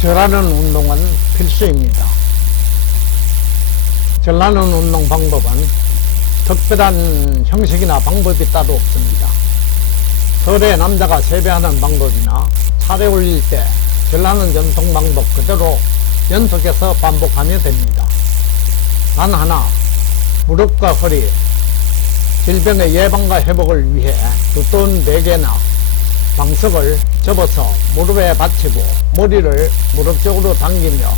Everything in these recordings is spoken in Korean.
절하는 운동은 필수입니다. 절하는 운동 방법은 특별한 형식이나 방법이 따로 없습니다. 설에 남자가 세배하는 방법이나 차례 올릴 때 절하는 전통 방법 그대로 연속해서 반복하면 됩니다. 단 하나, 무릎과 허리, 질병의 예방과 회복을 위해 두꺼운 베개나 방석을 접어서 무릎에 받치고 머리를 무릎 쪽으로 당기며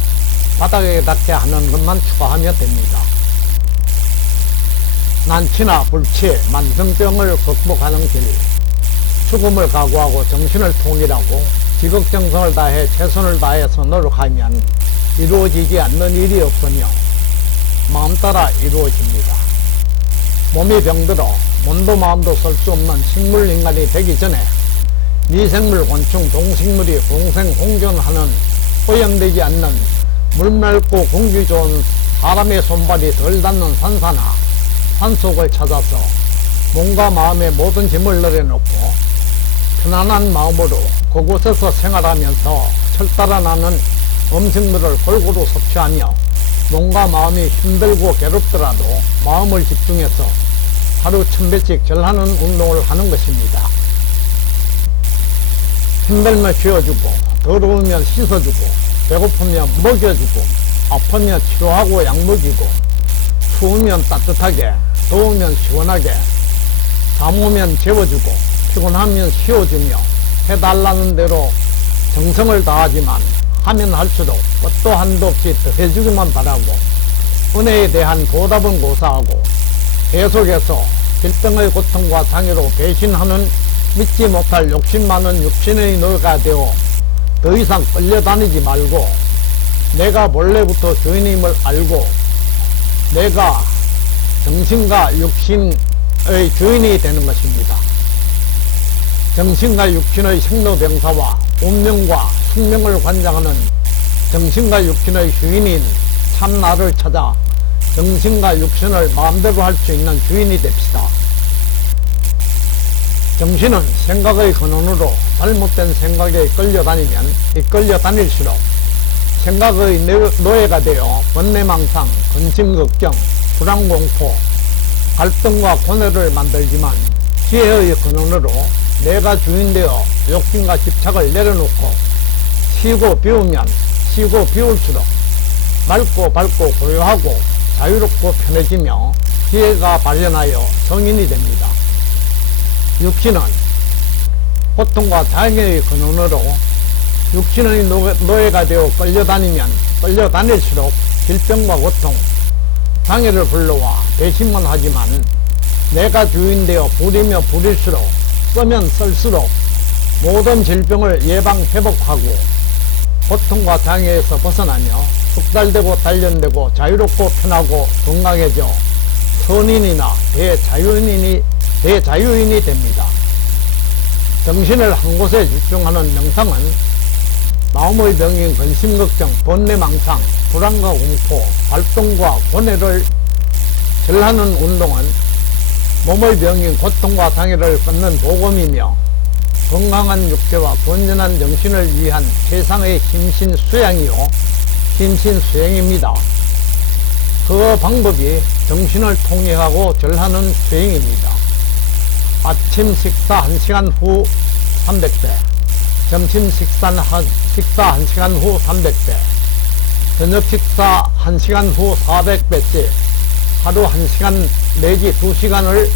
바닥에 닿게 하는 것만 추가하면 됩니다. 난치나 불치, 만성병을 극복하는 길, 죽음을 각오하고 정신을 통일하고 지극정성을 다해 최선을 다해서 노력하면 이루어지지 않는 일이 없으며 마음 따라 이루어집니다. 몸이 병들어 몸도 마음도 쓸 수 없는 식물 인간이 되기 전에 미생물, 곤충, 동식물이 공생 공존하는 오염되지 않는 물 맑고 공기 좋은 사람의 손발이 덜 닿는 산사나 산속을 찾아서 몸과 마음의 모든 짐을 내려놓고 편안한 마음으로 그곳에서 생활하면서 철따라 나는 음식물을 골고루 섭취하며 몸과 마음이 힘들고 괴롭더라도 마음을 집중해서 하루 천배씩 절하는 운동을 하는 것입니다. 힘들면 쉬어주고 더러우면 씻어주고 배고프면 먹여주고 아프면 치료하고 약 먹이고 추우면 따뜻하게 더우면 시원하게 잠오면 재워주고 피곤하면 쉬어주며 해달라는 대로 정성을 다하지만 하면 할수록 끝도 한도 없이 더해주기만 바라고 은혜에 대한 보답은 고사하고 계속해서 질병의 고통과 장애로 배신하는 믿지 못할 욕심 많은 육신의 너가 되어 더 이상 끌려다니지 말고 내가 본래부터 주인임을 알고 내가 정신과 육신의 주인이 되는 것입니다. 정신과 육신의 생로병사와 운명과 숙명을 관장하는 정신과 육신의 주인인 참나를 찾아 정신과 육신을 마음대로 할 수 있는 주인이 됩시다. 정신은 생각의 근원으로 잘못된 생각에 끌려다니면 이끌려 다닐수록 생각의 노예가 되어 번뇌망상, 근심걱정, 불안공포, 갈등과 고뇌를 만들지만 지혜의 근원으로 내가 주인되어 욕심과 집착을 내려놓고 쉬고 비우면 쉬고 비울수록 맑고 밝고 고요하고 자유롭고 편해지며 지혜가 발현하여 성인이 됩니다. 육신은 고통과 장애의 근원으로 육신의 노예 가 되어 끌려다니면 끌려다닐수록 질병과 고통, 장애를 불러와 배신만 하지만 내가 주인되어 부리며 부릴수록 쓰면 쓸수록 모든 질병을 예방 회복하고 고통과 장애에서 벗어나며 숙달되고 단련되고 자유롭고 편하고 건강해져 선인이나 대자유인이 대자유인이 됩니다. 정신을 한 곳에 집중하는 명상은 마음의 병인 근심 걱정, 번뇌 망상, 불안과 공포, 활동과 고뇌를 절하는 운동은 몸의 병인 고통과 장애를 끊는 도금이며 건강한 육체와 건전한 정신을 위한 세상의 힘신 수양이요 힘신 수행입니다. 그 방법이 정신을 통일하고 절하는 수행입니다. 아침 식사 1시간 후 300배, 점심 식사, 식사 1시간 후 300배, 저녁 식사 1시간 후 400배씩 하루 1시간 내지 2시간을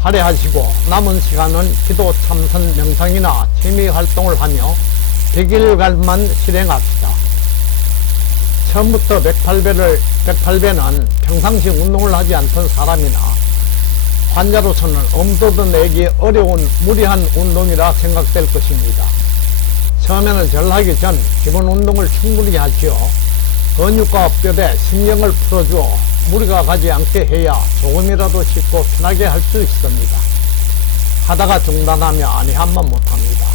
할애하시고 남은 시간은 기도 참선 명상이나 취미 활동을 하며 100일간만 실행합시다. 처음부터 108배를, 108배는 평상시 운동을 하지 않던 사람이나 환자로서는 엄두도 내기 어려운 무리한 운동이라 생각될 것입니다. 처음에는 절하기 전 기본 운동을 충분히 하지요. 근육과 뼈대, 신경을 풀어주어 무리가 가지 않게 해야 조금이라도 쉽고 편하게 할 수 있습니다. 하다가 중단하며 아니한만 못합니다.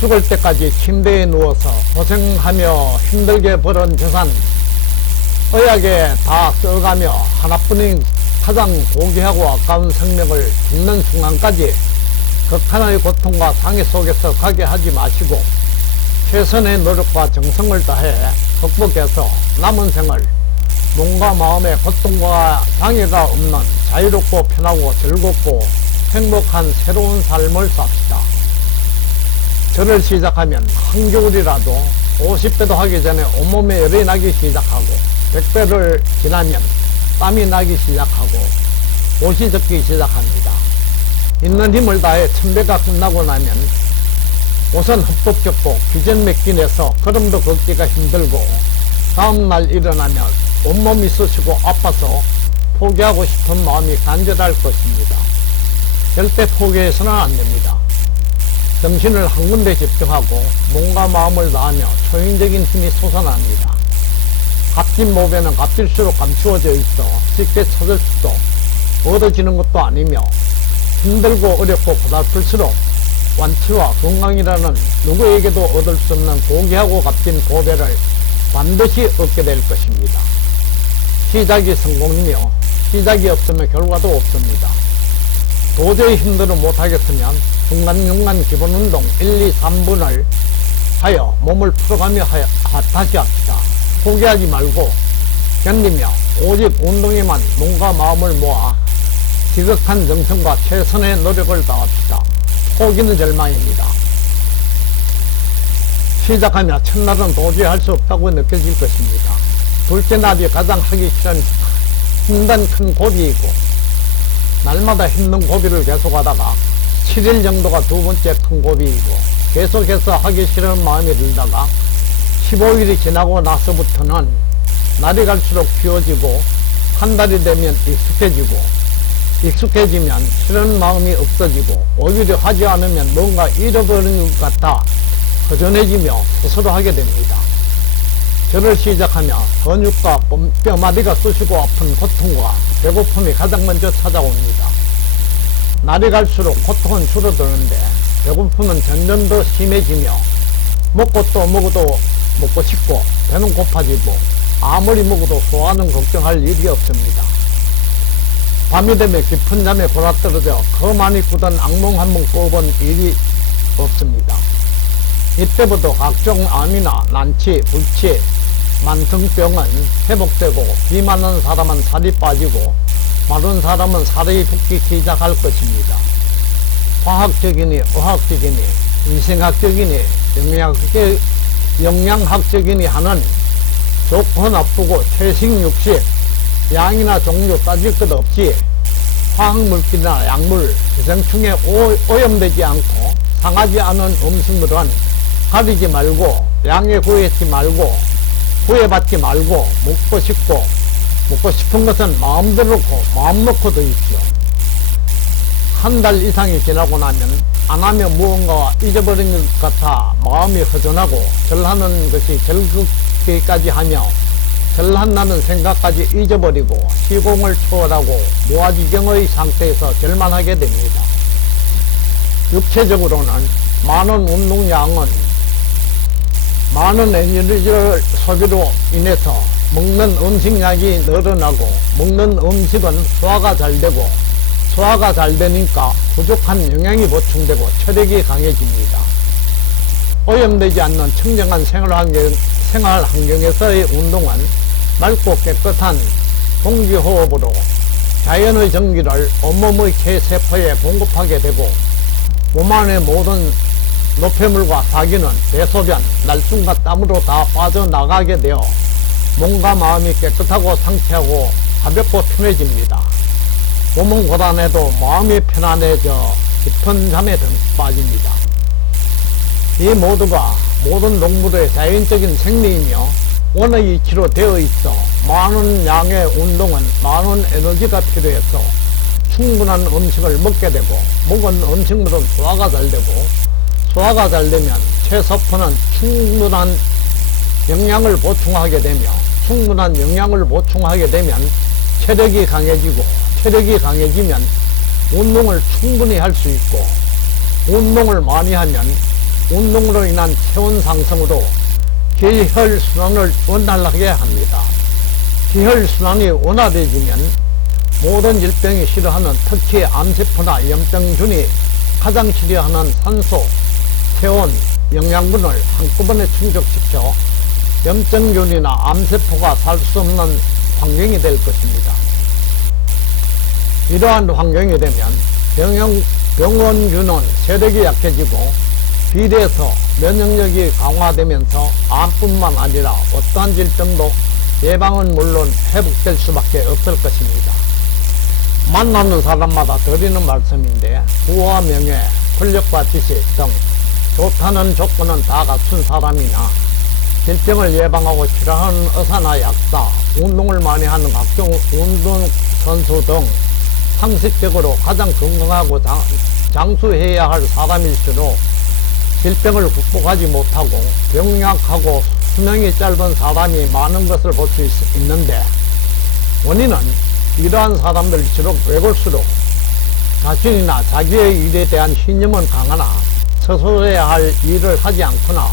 죽을 때까지 침대에 누워서 고생하며 힘들게 벌은 재산, 의약에 다 써가며 하나뿐인 가장 고귀하고 아까운 생명을 죽는 순간까지 극한의 고통과 상해 속에서 가게 하지 마시고 최선의 노력과 정성을 다해 극복해서 남은 생을 몸과 마음의 고통과 장애가 없는 자유롭고 편하고 즐겁고 행복한 새로운 삶을 삽시다. 절을 시작하면 한겨울이라도 50배도 하기 전에 온몸에 열이 나기 시작하고 100배를 지나면 땀이 나기 시작하고 옷이 젖기 시작합니다. 있는 힘을 다해 천배가 끝나고 나면 옷은 흠뻑 젖고 규전 맥기 내서 걸음도 걷기가 힘들고 다음날 일어나면 온몸이 쑤시고 아파서 포기하고 싶은 마음이 간절할 것입니다. 절대 포기해서는 안 됩니다. 정신을 한 군데 집중하고 몸과 마음을 다하며 초인적인 힘이 솟아납니다. 값진 몸에는 값질수록 감추어져 있어 쉽게 찾을 수도 얻어지는 것도 아니며 힘들고 어렵고 고달플수록 완치와 건강이라는 누구에게도 얻을 수 없는 고귀하고 값진 보배를 반드시 얻게 될 것입니다. 시작이 성공이며 시작이 없으면 결과도 없습니다. 도저히 힘들어 못하겠으면 중간중간 기본운동 1, 2, 3분을 하여 몸을 풀어가며 하여, 하, 다시 합시다. 포기하지 말고 견디며 오직 운동에만 몸과 마음을 모아 지극한 정성과 최선의 노력을 다합시다. 포기는 절망입니다. 시작하며 첫날은 도저히 할 수 없다고 느껴질 것입니다. 둘째 날이 가장 하기 싫은 힘든 큰 고비이고 날마다 힘든 고비를 계속하다가 7일 정도가 두 번째 큰 고비이고 계속해서 하기 싫은 마음이 들다가 15일이 지나고 나서부터는 날이 갈수록 쉬워지고 한 달이 되면 익숙해지고 익숙해지면 싫은 마음이 없어지고 오히려 하지 않으면 뭔가 잃어버린 것 같아 허전해지며 스스로 하게 됩니다. 절을 시작하며 근육과 뼈마디가 쑤시고 아픈 고통과 배고픔이 가장 먼저 찾아옵니다. 날이 갈수록 고통은 줄어드는데 배고픔은 점점 더 심해지며 먹고 또 먹어도 먹고 싶고 배는 고파지고 아무리 먹어도 소화는 걱정할 일이 없습니다. 밤이 되면 깊은 잠에 골아떨어져 그 많이 꾸던 악몽 한 번 꿔본 일이 없습니다. 이때부터 각종 암이나 난치, 불치, 만성병은 회복되고 비 많은 사람은 살이 빠지고 마른 사람은 살이 붓기 시작할 것입니다. 과학적이니 의학적이니 인생학적이니 영양학적, 영양학적이니 하는 좋고 나쁘고 채식 육식 양이나 종류 따질 것 없이 화학물질이나 약물, 기생충에 오, 오염되지 않고 상하지 않은 음식물은 가리지 말고 양에 구애하지 말고 구애받지 말고 먹고 싶고 먹고 싶은 것은 마음대로 놓고 마음 놓고 드십시오. 한 달 이상이 지나고 나면 안 하면 무언가 잊어버린 것 같아 마음이 허전하고 절하는 것이 즐겁기까지 하며 절한다는 생각까지 잊어버리고 시공을 초월하고 무아지경의 상태에서 절만하게 됩니다. 육체적으로는 많은 운동량은 많은 에너지를 소비로 인해서 먹는 음식량이 늘어나고 먹는 음식은 소화가 잘 되고 소화가 잘 되니까 부족한 영양이 보충되고 체력이 강해집니다. 오염되지 않는 청정한 생활 환경, 생활 환경에서의 운동은 맑고 깨끗한 공기호흡으로 자연의 전기를 온몸의 체세포에 공급하게 되고 몸 안의 모든 노폐물과 사기는 대소변, 날숨과 땀으로 다 빠져나가게 되어 몸과 마음이 깨끗하고 상쾌하고 가볍고 편해집니다. 몸은 고단해도 마음이 편안해져 깊은 잠에 빠집니다. 이 모두가 모든 동물의 자연적인 생리이며 원의 이치로 되어 있어 많은 양의 운동은 많은 에너지가 필요해서 충분한 음식을 먹게 되고 먹은 음식물은 소화가 잘 되고 소화가 잘 되면 체세포는 충분한 영양을 보충하게 되며 충분한 영양을 보충하게 되면 체력이 강해지고 체력이 강해지면 운동을 충분히 할 수 있고 운동을 많이 하면 운동으로 인한 체온 상승으로 기혈순환을 원활하게 합니다. 기혈순환이 원활해지면 모든 질병이 싫어하는 특히 암세포나 염병균이 가장 싫어하는 산소, 체온, 영양분을 한꺼번에 충족시켜 염증균이나 암세포가 살 수 없는 환경이 될 것입니다. 이러한 환경이 되면 병영, 병원균은 세력이 약해지고 비례해서 면역력이 강화되면서 암뿐만 아니라 어떠한 질병도 예방은 물론 회복될 수밖에 없을 것입니다. 만나는 사람마다 드리는 말씀인데 부와 명예, 권력과 지식 등 좋다는 조건은 다 갖춘 사람이나 질병을 예방하고 치료하는 의사나 약사, 운동을 많이 하는 각종 운동 선수 등 상식적으로 가장 건강하고 장, 장수해야 할 사람일수록 질병을 극복하지 못하고 병약하고 수명이 짧은 사람이 많은 것을 볼 수 있는데 원인은 이러한 사람들일수록 외골수록 자신이나 자기의 일에 대한 신념은 강하나 스스로야 할 일을 하지 않거나.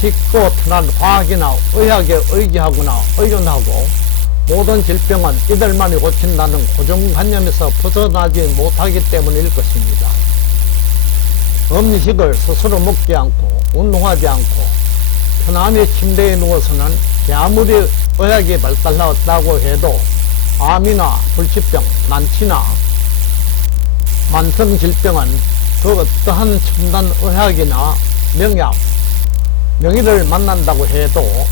쉽고 편한 과학이나 의학에 의지하거나 의존하고 모든 질병은 이들만이 고친다는 고정관념에서 벗어나지 못하기 때문일 것입니다. 음식을 스스로 먹지 않고 운동하지 않고 편안히 침대에 누워서는 아무리 의학이 발달하였다고 해도 암이나 불치병, 난치나 만성질병은 그 어떠한 첨단 의학이나 명약, 명의를 만난다고 해도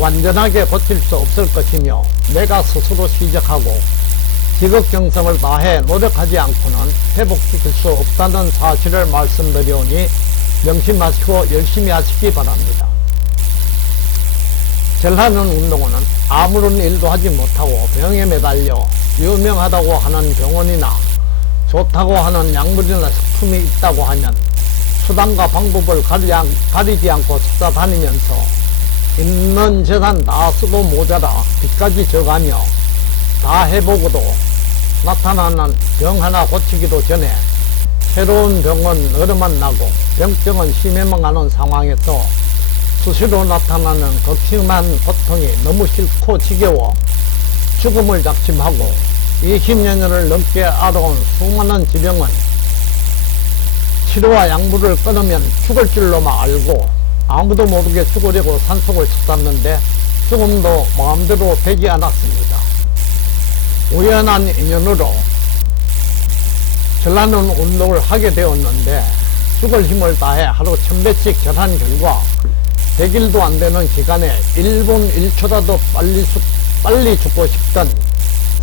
완전하게 고칠 수 없을 것이며 내가 스스로 시작하고 지극정성을 다해 노력하지 않고는 회복시킬 수 없다는 사실을 말씀드리오니 명심하시고 열심히 하시기 바랍니다. 절하는 운동은 아무런 일도 하지 못하고 병에 매달려 유명하다고 하는 병원이나 좋다고 하는 약물이나 식품이 있다고 하면 수단과 방법을 가리지 않고 찾아다니면서 있는 재산 다 쓰고 모자라 빚까지 져가며 다 해보고도 나타나는 병 하나 고치기도 전에 새로운 병은 얼어만 나고 병증은 심해만 가는 상황에서 수시로 나타나는 극심한 고통이 너무 싫고 지겨워 죽음을 작심하고 20년을 넘게 알아온 수많은 질병은 치료와 약물을 끊으면 죽을 줄로만 알고 아무도 모르게 죽으려고 산속을 찾았는데 죽음도 마음대로 되지 않았습니다. 우연한 인연으로 절하는 운동을 하게 되었는데 죽을 힘을 다해 하루 천배씩 절한 결과 100일도 안 되는 기간에 1분 1초라도 빨리, 죽- 빨리 죽고 싶던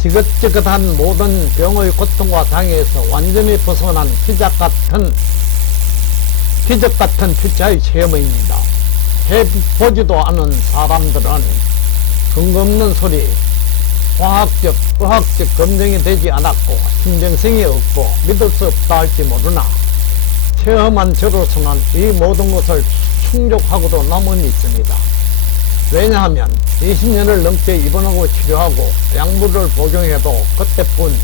지긋지긋한 모든 병의 고통과 장애에서 완전히 벗어난 기적 같은 기적 같은 피차의 체험입니다. 해보지도 않은 사람들은 근거 없는 소리, 과학적, 의학적 검증이 되지 않았고 신빙성이 없고 믿을 수 없다 할지 모르나 체험한 저로서는 이 모든 것을 충족하고도 남은 있습니다. 왜냐하면 20년을 넘게 입원하고 치료하고 약물을 복용해도 그때뿐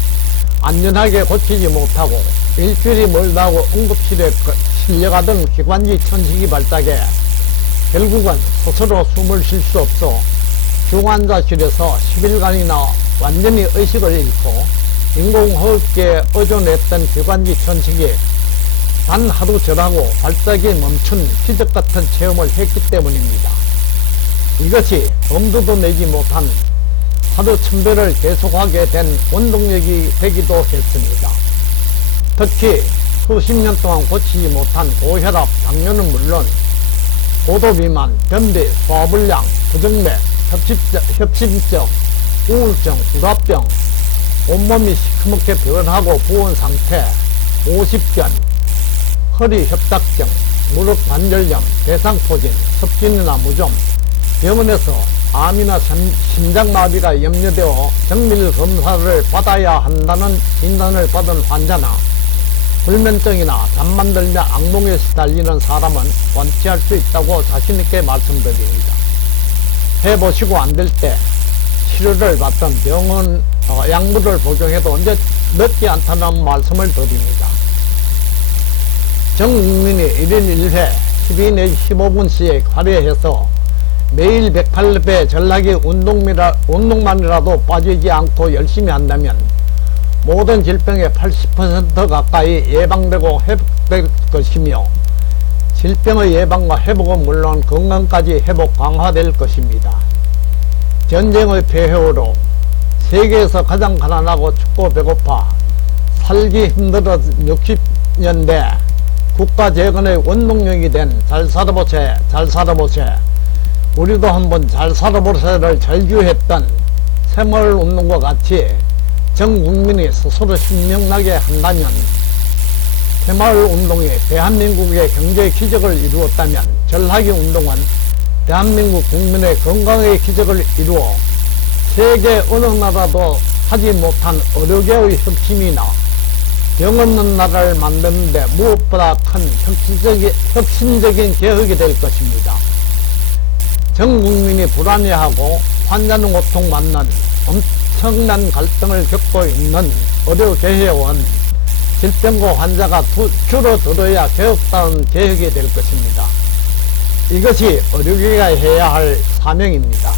안전하게 고치지 못하고 일주일이 멀다고 응급실에 그- 실려가던 기관지 천식이 발작해 결국은 스스로 숨을 쉴 수 없어 중환자실에서 10일간이나 완전히 의식을 잃고 인공호흡기에 의존했던 기관지 천식이 단 하루 절하고 발작이 멈춘 기적 같은 체험을 했기 때문입니다. 이것이 엄두도 내지 못한 하루 천배를 계속하게 된 원동력이 되기도 했습니다. 특히 수십 년 동안 고치지 못한 고혈압, 당뇨는 물론 고도비만, 변비, 소화불량, 부정맥, 협심증, 우울증, 불합병, 온몸이 시커멓게 변하고 부은 상태, 오십견, 허리 협착증, 무릎 관절염, 대상포진, 섭진이나 무좀, 병원에서 암이나 심- 심장마비가 염려되어 정밀 검사를 받아야 한다는 진단을 받은 환자나 불면증이나 잠 만 들면 악몽에 시달리는 사람은 완치할 수 있다고 자신있게 말씀드립니다. 해보시고 안 될 때 치료를 받던 병원 어, 약물을 복용해도 언제 늦지 않다는 말씀을 드립니다. 전 국민이 1일 1회 12 내지 15분씩 할애해서 매일 108배 전락의 운동이라, 운동만이라도 빠지지 않고 열심히 한다면 모든 질병의 80% 가까이 예방되고 회복될 것이며 질병의 예방과 회복은 물론 건강까지 회복 강화될 것입니다. 전쟁의 폐해로 세계에서 가장 가난하고 춥고 배고파 살기 힘들어 60년대 국가 재건의 원동력이 된 잘 살아보세 잘 살아보세 우리도 한번 잘 살아보세를 절규했던 새마을운동과 같이 전 국민이 스스로 신명나게 한다면 새마을운동이 대한민국의 경제 기적을 이루었다면 전하기 운동은 대한민국 국민의 건강의 기적을 이루어 세계 어느 나라도 하지 못한 의료계의 혁신이나 영 없는 나라를 만드는데 무엇보다 큰 혁신적인, 혁신적인 개혁이 될 것입니다. 전 국민이 불안해하고 환자는 고통받는 엄청난 갈등을 겪고 있는 의료개혁은 질병과 환자가 두- 줄어들어야 개혁다운 개혁이 될 것입니다. 이것이 의료계가 해야 할 사명입니다.